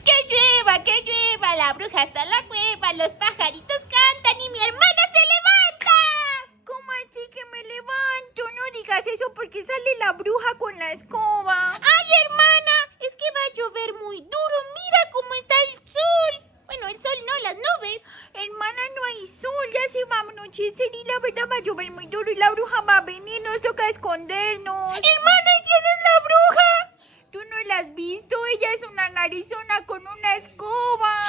Que llueva, la bruja está en la cueva, los pajaritos cantan y mi hermana se levanta. ¿Cómo así que me levanto? No digas eso porque sale la bruja con la escoba. ¡Ay, hermana! Es que va a llover muy duro. Mira cómo está el sol. Bueno, el sol no, las nubes. Hermana, no hay sol, ya se va a anochecer y la verdad va a llover muy duro y la bruja va a venir, nos toca escondernos. Hermana, ¿quién es la bruja? ¿Tú no la has visto? Ella es una narizona con una escoba.